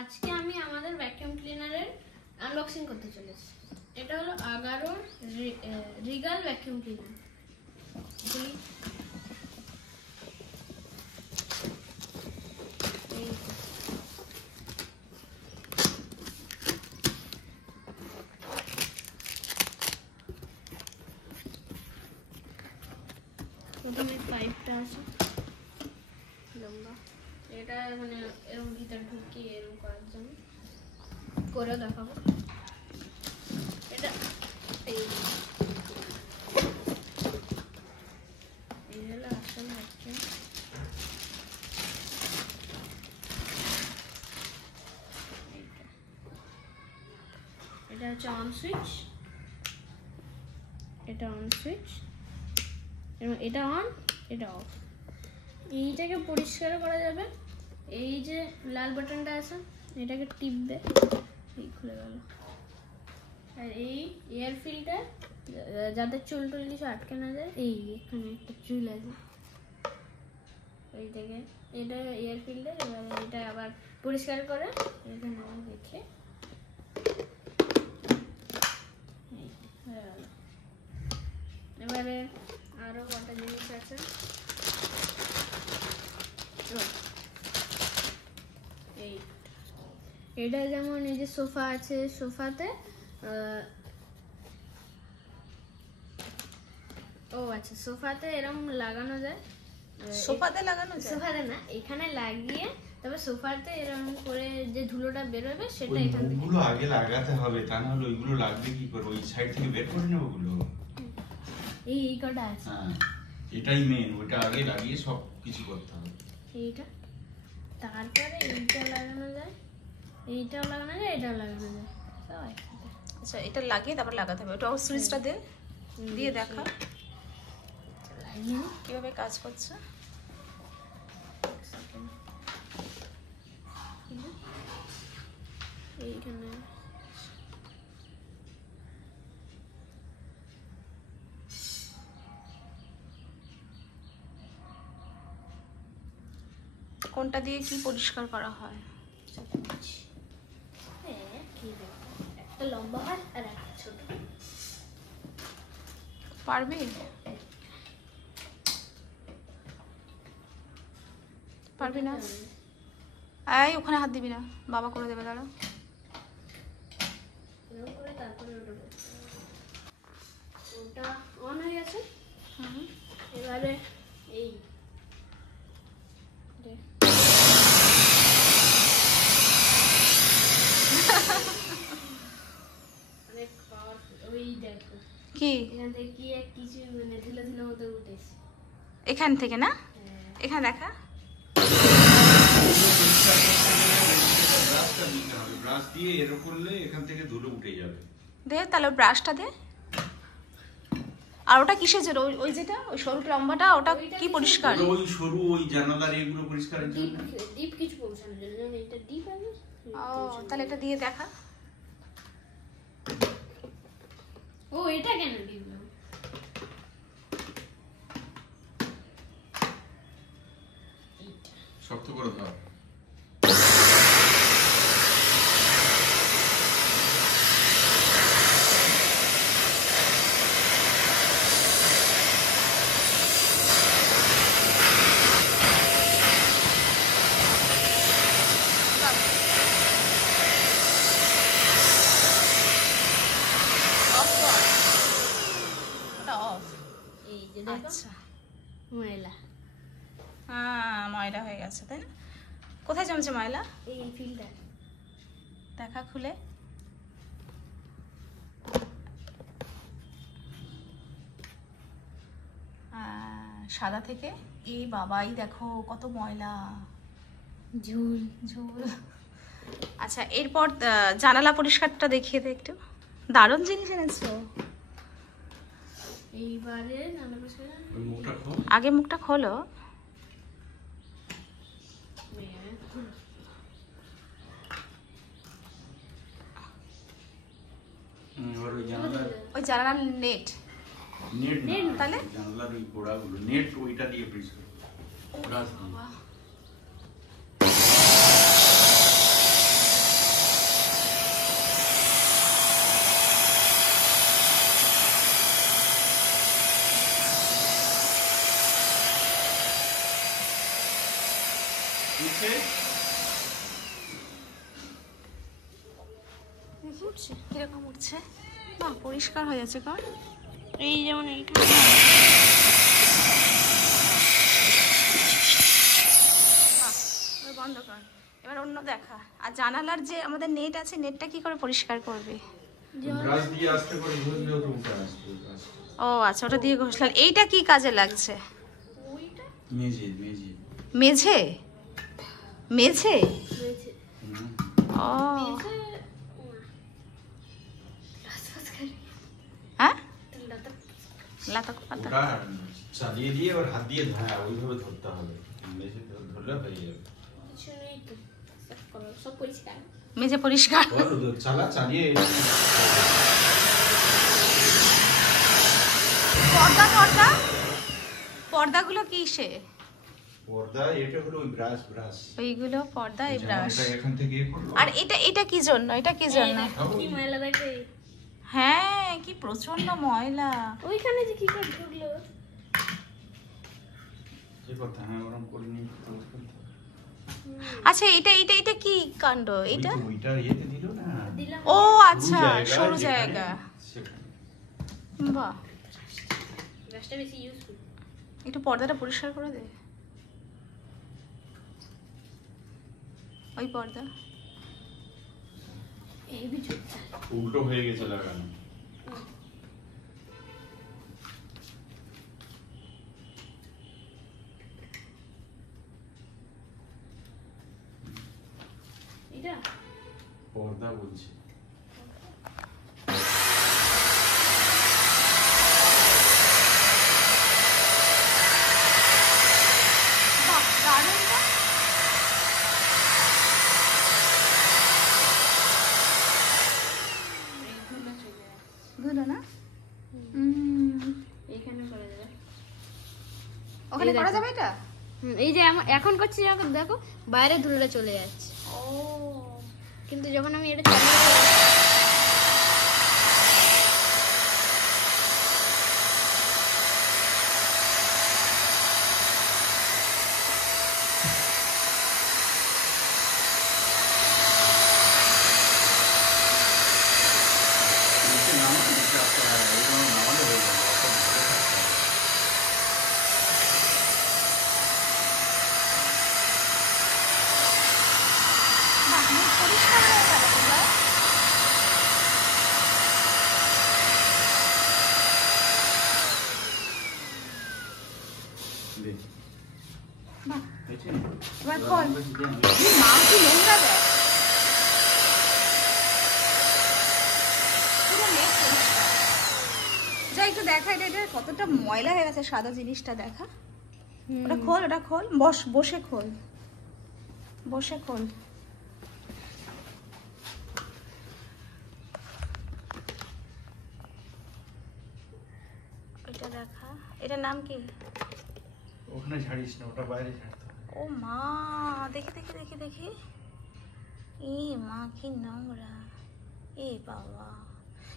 আজকে আমি আমাদের ভ্যাকুয়াম ক্লিনারের আনবক্সিং করতে চলেছি। এটা হলো আগারোর রিগাল ভ্যাকুয়াম ক্লিনার। প্রথমে পাইপটা আছে লম্বা, এটা মানে এরকম ভিতরে ঢুকিয়ে এরকম করার জন্য করে দেখাবো। এটা এই হলো আসল ভ্যাকুয়াম। এটা হচ্ছে অন সুইচ, এটা অন সুইচ এবং এটা অন এটা অফ। এইটাকে পরিষ্কার করা যাবে, এই যে লাল বাটনটা আছে এটাকে টিপবে, এই খুলে গেল। আর এই এয়ার ফিল্টার যাতে চুল টুল কিছু আটকে না যায়, এই এখানে একটা চুল আছে এইটাকে, এটা এয়ার ফিল্টার। এবারে এটা আবার পরিষ্কার করে এখানে রেখে এবারে আরো কটা জিনিস আছে। এটা যেমন এই যে সোফা আছে, সোফাতে ও আচ্ছা সোফাতে এরকম লাগানো যায়, সোফাতে লাগানো যায়, সোফাতে না এখানে লাগিয়ে তবে সোফাতে এরকম করে যে ধুলোটা বের হবে সেটা এখান থেকে ওইগুলো আগে লাগাতে হবে, তা না হলে ওইগুলো লাগবে কি করে? ওই সাইড থেকে বের করে নেব ওগুলো। এই কটা আছে, হ্যাঁ এটাই মেন, ওইটা আগে লাগিয়ে সব কিছু করতে হবে। এইটা তারপরে এইটা লাগানো যায়, এইটাও লাগানো যায়, এটাও লাগানো যায় সব একসাথে। আচ্ছা এটা লাগিয়ে তারপর লাগাতে হবে। ওটা সুইচটা দিয়ে দেখা কিভাবে কাজ করছে। এইখানে কোনটা দিয়ে কি পরিষ্কার করা হয়? একটা লম্বা হয় আর একটা ছোট। পারবি? পারবি না? এই ওখানে হাত দিবি না, বাবা করে দেবে। দাঁড়া ওটা অন হয়ে গেছে। এবারে এই অনেক পাওয়ারফুল। ওই দেখো কি এখান থেকে কি এক কিছু মানে ধুলো ধুলো মতো উঠেছে এখান থেকে না? এখানে দেখা ব্রাশটা দিতে হবে, ব্রাশ দিয়ে এর করলে এখান থেকে ধুলো উঠে যাবে। দে তাহলে ব্রাশটা দে। আর ওটা কিসের জন্য? ওই যেটা ওই সরু লম্বাটা ওটা কি পরিষ্কার? ওই সরু ওই জানালার এগুলো পরিষ্কারের জন্য। ডিপ কিছু পৌঁছানোর জন্য, যেমন এটা ডিপ আছে। ও তাহলে এটা দিয়ে দেখা। ও এটা কেন ডিপ? শক্ত করে ধর। আচ্ছা ময়লা, হ্যাঁ ময়লা হয়ে গেছে তাই না? কোথায় জমছে ময়লা? এই ফিল্টার দেখা খুলে। সাদা থেকে এই বাবাই দেখো কত ময়লা, ঝুল ঝুল। আচ্ছা এরপর জানালা পরিষ্কারটা দেখিয়ে দে একটু। দারুণ জিনিস এনেছো। এইবারে আগে মুখটা খোলো। ওই জানালার নেট তাহলে জানলার ওই গোড়াগুলো নেট ওইটা দিয়ে পরিষ্কার করো। উঠছে? উঠছে কিরকম উঠছে? বাহ, পরিষ্কার হয়ে যাচ্ছে। কার এই যেমন এইখানে বন্ধ কর, এবার অন্য দেখা। আর জানালার যে আমাদের নেট আছে, নেটটা কি করে পরিষ্কার করবে? ব্রাশ দিয়ে আস্তে করে ঘষলে তো উঠে আসবে ব্রাশটা। ও আচ্ছা, ওটা দিয়ে ঘষলাম। এইটা কি কাজে লাগছে? মেজে মেজে। মেঝে? মেঝে? রয়েছে। হুম। ও হ্যাঁ, লাতা পাতা। ওটা চালিয়ে দিয়ে ওর হাত দিয়ে ওইভাবে ধরতে হবে, মেজে ধরলে হয়ে যাবে। কিছু নেই তো, সব পরিষ্কার। মেঝে পরিষ্কার। চালিয়ে পর্দা টর্দা, পর্দাগুলো কিসে? পর্দা এটা হলো ওই ব্রাশ ওইগুলো পর্দা, এই ব্রাশ। এখান থেকে করলো। আর এটা কি জন্য? এটা কি জন্য? কি ময়লা দেখে। হ্যাঁ, কি প্রচন্ড ময়লা। ওইখানে যে কি করে ঢুকলো? কি কথা, হ্যাঁ ওরকম করিনি। আচ্ছা, এটা কি কাণ্ড? এটা ওইটা ইয়েতে দিল না। দিলাম। ও আচ্ছা, সরু জায়গা। বাহ, ব্রাশটা বেশি ইউজফুল। একটু পর্দাটা পরিষ্কার করে দে। ওই পর্দা এই বিচুটা উল্টো হয়ে গেছে লাগানো। এটা পর্দা বলছি। বাহ, দারুণ তো। ধুলো না? এখানে করা যাবে। ওখানে করা যাবে এটা? এই যে এখন করছি যখন দেখো বাইরে ধুলোটা চলে যাচ্ছে, ও কিন্তু যখন আমি এটা চালিয়ে দেবো বাহ, মুখ পরিষ্কার হয়ে গেল এবার। বাহ, এবার খোল। এই মা কি নোংরা দেয়। পুরো নেট পরিষ্কার। যা একটু দেখা, এটা কতটা ময়লা হয়ে গেছে। সাদা জিনিসটা দেখা। ওটা খোল, ওটা খোল। বসে খোল, বসে খোল। এটা দেখা। এটার নাম কি? ওখানে ঝাড়িস না, ওটা বাইরে ঝাড়তে হবে। ও মা, দেখি দেখি দেখি দেখি। এ মা, কি নোংরা। এ বাবা,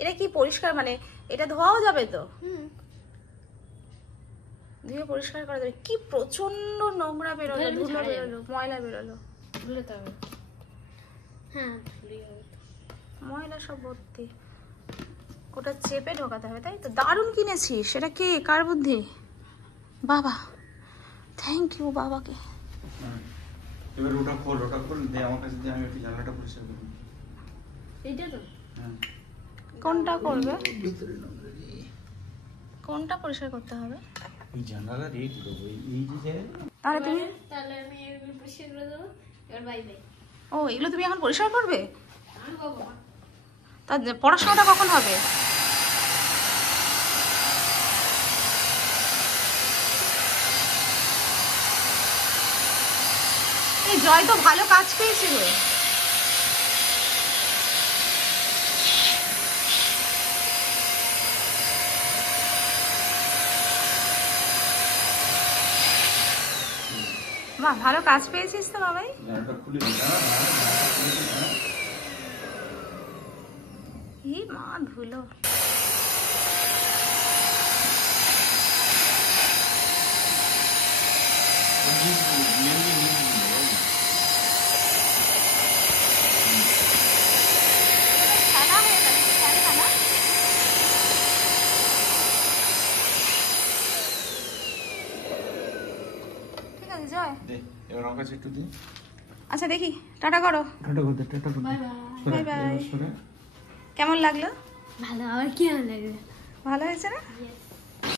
এটা কি পরিষ্কার? মানে এটা ধোয়াও যাবে তো? ধুয়ে পরিষ্কার করা যাবে? কি প্রচন্ড নোংরা বেরোলো, ধুলো বেরোলো, ময়লা বেরোলো। ধুলোতে হবে। হ্যাঁ ধুলেই হবে। ময়লা সব ভর্তি। ওটা চেপে ঢোকাতে হবে, তাই তো? দারুণ কিনেছিস। সেটা কে, কার বুদ্ধি? বাবা, থ্যাংক ইউ বাবাকে। এবার ওটা খোল দে আমার কাছে, দিয়ে আমি একটু জানলাটা পরিষ্কার করি। এইটা তো হ্যাঁ, কোনটা করবে? ভিতরে নোংরা নেই। কোনটা পরিষ্কার করতে হবে? এই জানালা রেট দেবো, এই যে জায়গাটা। তাহলে তুমি, তাহলে আমি এগুলো পরিষ্কার করে দেবো। এবার বাই বাই। ও এগুলো তুমি এখন পরিষ্কার করবে? আমি বাবা তা পড়াশোনাটা কখন হবে? এই জয় তো ভালো কাজ পেয়েছে গো। বাহ, ভালো কাজ পেয়েছিস তো বাবাই। জানালাটা খুলে দিই। ই মা, ধুলো। দে এবার আমার কাছে একটু দে। আচ্ছা দেখি, টাটা করো। টাটা করে দে, টাটা করে দে। Bye bye. সরে, বাই বাই। এবার সরে। কেমন লাগলো? ভালো, আর কি ভালো লাগবে? ভালো হয়েছে না? Yes.